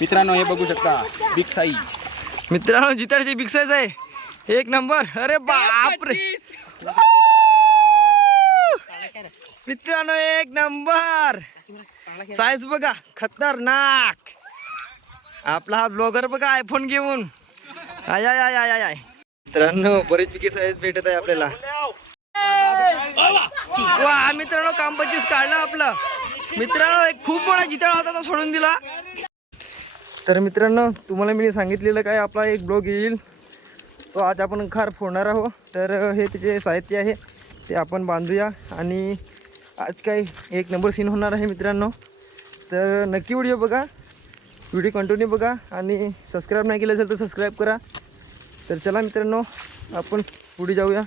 मित्रांनो हे बघू शकता बिग साई मित्रांनो जिताडचे बिग साईज आहे. एक नंबर. अरे बापरे. मित्रांनो एक नंबर. साईज बघा खतरनाक. आपला हा ब्लॉगर बघा आयफोन घेऊन. आय आय आय आय आय आय. मित्रांनो बरीच पिके साईज भेटत आहे आपल्याला. वा मित्रांनो काम पंचवीस काढलं आपलं. मित्रांनो एक खूप मोठा जिताळा होता तो सोडून दिला. तर मित्रांनो तुम्हाला मी सांगितलेलं काय आपला एक ब्लॉग येईल. तो आज आपण खार फोडणार आहोत. तर हे त्याचे साहित्य आहे ते आपण बांधूया. आणि आज काय एक नंबर सीन होणार आहे मित्रांनो. तर नक्की व्हिडिओ बघा. व्हिडिओ कंटिन्यू बघा. आणि सबस्क्राईब नाही केलं असेल तर सबस्क्राईब करा. तर चला मित्रांनो आपण पुढे जाऊया.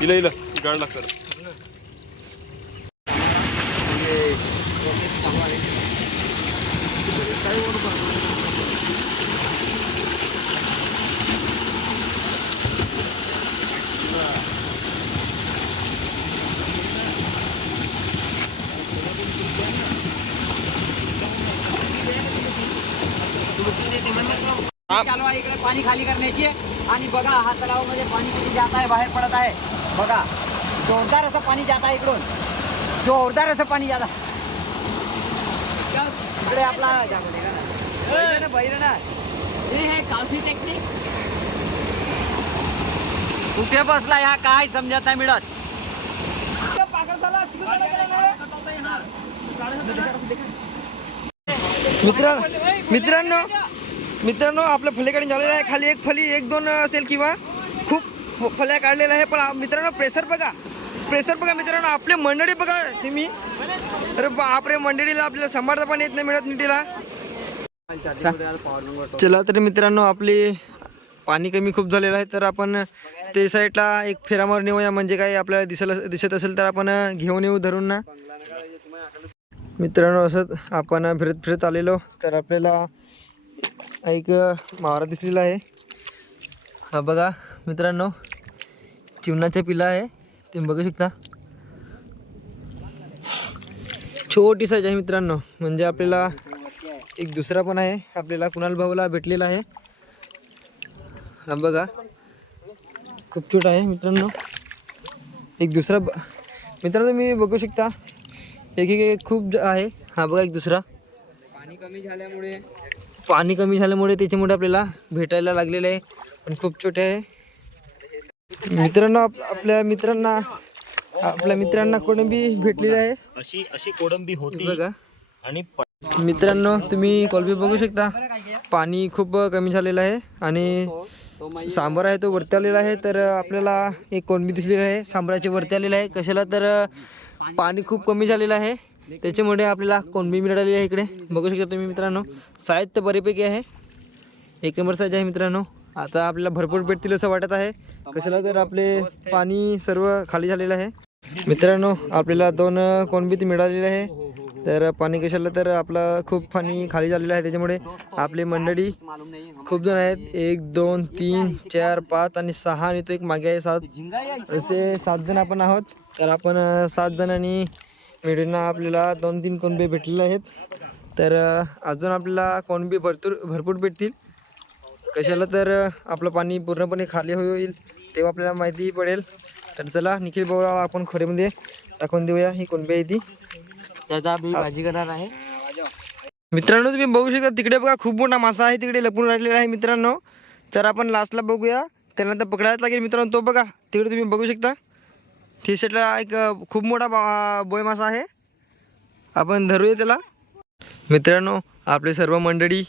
इला इला. गाड लागतं. चालू आहे इकडे पाणी खाली करण्याची. आणि बघा हा तलावामध्ये पाणी किती जात आहे बाहेर पडत आहे. बघा जोरदार असं पाणी जात आहे इकडून. जोरदार असं पाणी जात आहे. इकडे आपला. हे टेक्निक कुठे बसला ह्या? काय समजत नाही मिळत. मित्र मित्रांनो मित्रांनो आपल्या फलीकडे झालेलं आहे. खाली एक फली एक दोन असेल किंवा खूप फ- फल्या काढलेल्या आहे. पण मित्रांनो प्रेशर बघा. प्रेशर बघा मित्रांनो आपली मंडळी बघा तुम्ही. अरे बापरे मंडळीला आपल्याला सांभाळता पण येत नाही मिळत निटीला. चला तर मित्रांनो आपली पाणी कमी खूप झालेलं आहे. तर आपण ते साईडला एक फेरा मारून येऊया म्हणजे काय आपल्याला दिसलं दिसत असेल तर आपण घेऊन येऊ धरून ना. मित्रांनो असं आपण फिरत फिरत आलेलो. तर आपल्याला एक मावरा दिसलेला आहे. हा बघा मित्रांनो चिवणाच्या पिला आहे. तुम्ही बघू शकता. छोटी साईज आहे मित्रांनो. म्हणजे आपल्याला एक दुसरा पण आहे. आपल्याला कुणाल भाऊला भेटलेला आहे. हा बघा. खूप छोटा आहे मित्रांनो. एक दुसरा ब- मित्रांनो तुम्ही बघू शकता. एक एक खूप आहे. हा बघा एक दुसरा. पाणी कमी झाल्यामुळे पाणी कमी झाल्यामुळे त्याच्यामुळे आपल्याला भेटायला लागलेलं आहे. पण खूप छोटे आहे. मित्रांनो आप आपल्या मित्रांना आपल्या मित्रांना कोणबी भेटलेली आहे. अशी अशी कोडंबी होती. बघा. आणि मित्रांनो तुम्ही कोलबी बघू शकता. पाणी खूप कमी झालेलं आहे. आणि सांबार आहे तो वरती आलेला आहे. तर आपल्याला एक कोलंबी दिसलेली आहे. सांबाराचे वरती आलेलं आहे. कशाला तर पाणी खूप कमी झालेलं आहे. त्याच्यामुळे आपल्याला कोणबी मिळालेली आहे इकडे? बघू शकता तुम्ही मित्रांनो साईज तर बरेपैकी आहे. एक नंबर साईज आहे मित्रांनो. आता आपल्याला भरपूर भेटतील असं वाटत आहे. कशाला तर आपले पाणी सर्व खाली झालेलं आहे. मित्रांनो आपल्याला दोन कोणबी ती मिळालेली आहे. तर पाणी कशाला तर आपला खूप पाणी खाली झालेलं आहे. त्याच्यामुळे आपली मंडळी खूप जण आहेत. एक दोन तीन चार पाच आणि सहा आणि तो एक मागे आहे सात. असे सात जण आपण आहोत. तर आपण सात जणांनी मिळून आपल्याला दोन तीन कोणबे भेटलेले आहेत. तर अजून आपल्याला कोणबी भरपूर भरपूर भेटतील. कशाला तर आपलं पाणी पूर्णपणे खाली होईल तेव्हा आपल्याला माहिती पडेल. तर चला निखिल भाऊला आपण खोऱ्यामध्ये टाकून देऊया. ही कोणबी आहे ती? त्याचा मी भाजी करणार आहे. मित्रांनो तुम्ही बघू शकता तिकडे बघा खूप मोठा मासा आहे तिकडे लपून राहिलेला आहे मित्रांनो. तर आपण लास्टला बघूया. त्यानंतर पकडायला लागेल मित्रांनो तो बघा. तिकडे तुम्ही बघू शकता. टी शर्टला एक खूप मोठा बा बोय मासा आहे. आपण धरूया त्याला. मित्रांनो आपले सर्व मंडळी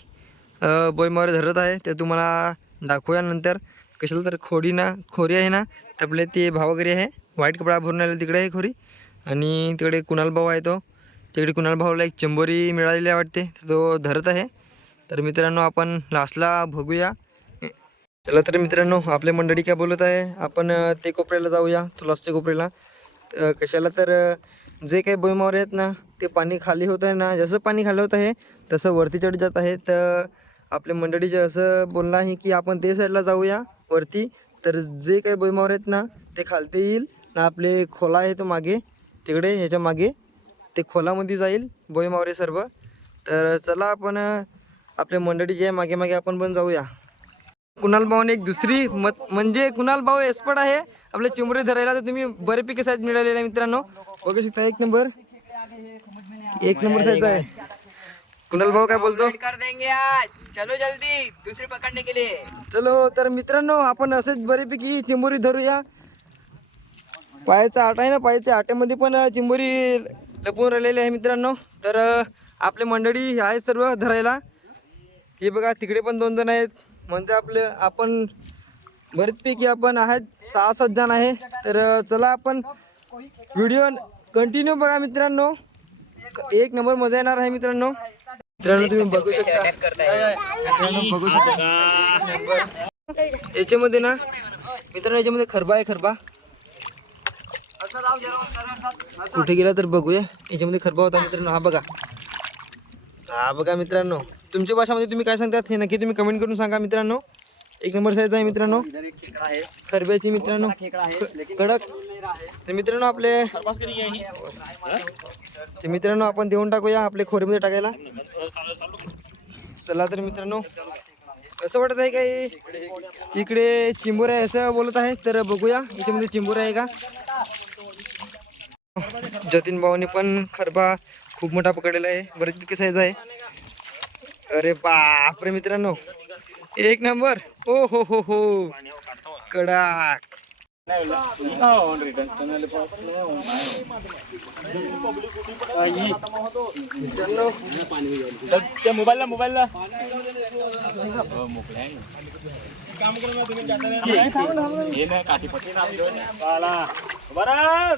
बोयमावर धरत आहे. ते तुम्हाला दाखवूया नंतर. कशाला तर खोडी ना खोरी आहे ना तर आपले ते भाव वगैरे आहे. व्हाईट कपडा भरून आले तिकडे आहे खोरी. आणि तिकडे कुणाल भाऊ आहे तो. तिकडे कुणाल भाऊला एक चंबोरी मिळालेली आहे वाटते. तो धरत आहे. तर मित्रांनो आपण लास्टला बघूया चला तर मित्रांनो आपल्या मंडळी काय बोलत आहे? आपण ते कोपऱ्याला जाऊया तुलासच्या कोपऱ्याला. कशाला तर जे काही बोईमावर आहेत ना ते पाणी खाली होत आहे ना जसं पाणी खाली होत आहे तसं वरती चढ जात आहे. तर आपल्या मंडळीचं असं बोलणं आहे की आपण ते साईडला जाऊया वरती. तर जे काही बोईमावर आहेत ना ते खालते येईल. ना आपले खोला आहे तो मागे तिकडे ह्याच्या मागे. ते खोलामध्ये जाईल बोईमावरे सर्व. तर चला आपण आपले आपल्या मंडळी जे आहे मागे मागे आपण पण जाऊया. कुणाल भाऊने एक दुसरी मत म्हणजे कुणाल भाऊ एक्सपर्ट आहे आपल्या चिंबरे धरायला तर तुम्ही बऱ्यापैकी साईज मिळालेला आहे मित्रांनो. बघू शकता एक नंबर एक नंबर साईज आहे. कुणाल भाऊ काय बोलतो? कर देंगे आज. चलो जल्दी दूसरी पकड़ने के लिए. चलो तर मित्रांनो आपण असेच बऱ्यापैकी चिंबोरी धरूया. पायाचा आटा आहे ना पायाच्या आट्यामध्ये पण चिंबोरी लपवून राहिलेली आहे मित्रांनो. तर आपली मंडळी आहे सर्व धरायला. हे बघा तिकडे पण दोन जण आहेत. म्हणजे आपले आपण बरेचपैकी आपण आहेत सहा सात जण आहे. तर चला आपण व्हिडिओ कंटिन्यू बघा मित्रांनो. एक नंबर मजा येणार आहे मित्रांनो. मित्रांनो तुम्ही बघू शकता. मित्रांनो बघू शकता. याच्यामध्ये ना मित्रांनो याच्यामध्ये खरबा आहे खरबा. कुठे गेला तर बघूया. याच्यामध्ये खरबा होता मित्रांनो. हा बघा. हा बघा मित्रांनो. तुमच्या भाषामध्ये तुम्ही काय सांगतात हे नक्की तुम्ही कमेंट करून सांगा मित्रांनो. एक नंबर साईज आहे मित्रांनो. खरब्याची मित्रांनो. कडक. तर मित्रांनो आपले तर मित्रांनो आपण देऊन टाकूया आपले खोरीमध्ये टाकायला. चला तर मित्रांनो. कसं वाटत आहे काही? इकडे चिंबूर आहे असं बोलत आहे तर बघूया. याच्यामध्ये चिंबूर आहे का? जतीन भाऊने पण खरबा खूप मोठा पकडलेला आहे. बरेच पिके साईज आहे. अरे बापरे मित्रांनो एक नंबर ओ हो हो हो कडाक मित्रांनो त्या मोबाईलला मोबाईलला हे ना काठी पट्टी ना घेऊन आला बरं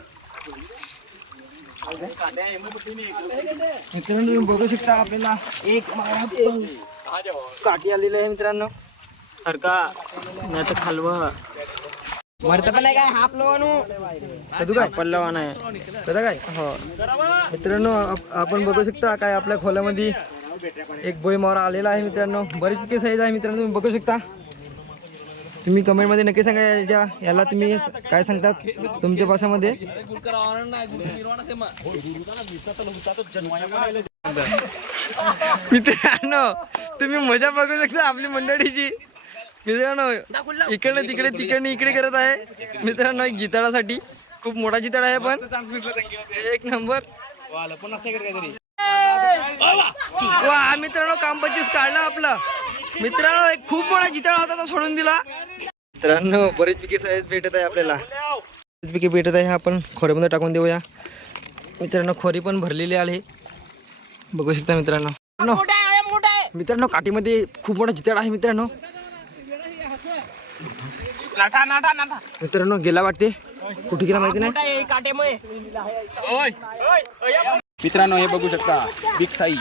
मित्रांनो तुम्ही बघू शकता आपल्याला एक काठी आलेली आहे मित्रांनो. हरका नाही तर खालवा. मरत पण नाही काय? हाफ लोवानू काय? पल्लवा नाही कदा काय? हो. मित्रांनो आप- आपण बघू शकता काय आपल्या खोल्यामध्ये एक बोई मारा आलेला आहे मित्रांनो. बरीच पिके साईज आहे मित्रांनो तुम्ही बघू शकता. तुम्ही कमेंटमध्ये नक्की सांगा याच्या याला तुम्ही काय सांगतात तुमच्या भाषामध्ये? मित्रांनो तुम्ही मजा बघू शकता आपली मंडळीची. मित्रांनो इकडे तिकडे तिकडे इकडे करत आहे. मित्रांनो एक जिताळासाठी खूप मोठा जिताडा आहे पण. एक नंबर. वा मित्रांनो काम पच्चीस काढला आपला. मित्रांनो एक खूप मोठा जिताळा होता तो सोडून दिला. मित्रांनो बरेच पिके साईज भेटत आहे आपल्याला. बरेच पिके भेटत आहे आपण खोऱ्यामध्ये टाकून देऊया. मित्रांनो खोरी पण भरलेली आहे. बघू शकता मित्रांनो. मित्रांनो- काठीमध्ये खूप मोठा जिताड आहे मित्रांनो. नाटा नाटा नाटा मित्रांनो गेला वाटते. कुठे गेला माहिती नाही. मित्रांनो हे बघू शकता बिग साई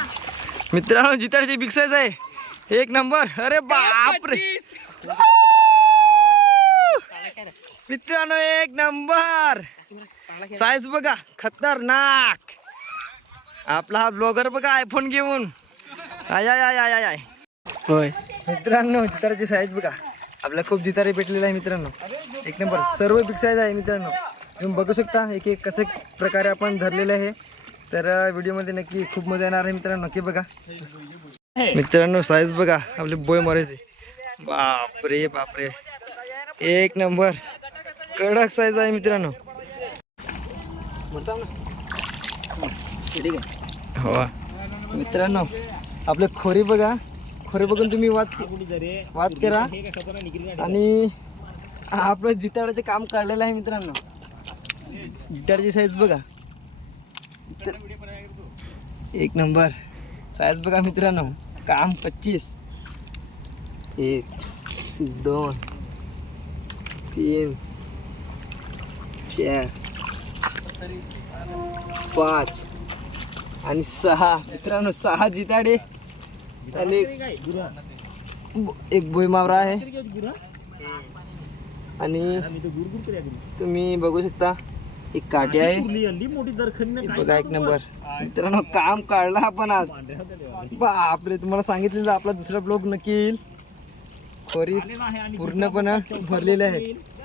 मित्रांनो जिताडची बिग साईज आहे. एक नंबर. अरे बापरे. मित्रांनो एक नंबर. साईज बघा खतरनाक. आपला हा ब्लॉगर बघा आयफोन घेऊन. आय आय आय आय आय आय. होय. मित्रांनो जिताराची साईज बघा. आपल्याला खूप जितारे भेटलेले आहे मित्रांनो. एक नंबर सर्व बिग साईज आहे मित्रांनो. तुम्ही बघू शकता एक एक कसे प्रकारे आपण धरलेले आहे. तर व्हिडिओमध्ये नक्की खूप मजा येणार आहे मित्रांनो. नक्की बघा. मित्रांनो साईज बघा आपले बोय मारायचे. बापरे बापरे. एक नंबर. कडक साईज आहे मित्रांनो. हो मित्रांनो आपले खोरी बघा. खोरी बघून तुम्ही वाद वाद करा. आणि आपलं जिताडाचे काम काढलेलं आहे मित्रांनो. जिताडची साईज बघा. एक नंबर. साईज बघा मित्रांनो. काम पच्चीस. एक दोन तीन चार पाच. आणि सहा. मित्रांनो सहा जिताडे. आणि एक- भुईमावरा आहे. आणि तुम्ही बघू शकता एक काठी आहे. बघा एक नंबर. मित्रांनो काम काढला आपण आज. बापरे तुम्हाला सांगितलेलं आपला दुसरा ब्लॉग नक्की येईल. खोरी पूर्णपणे भरलेले आहेत.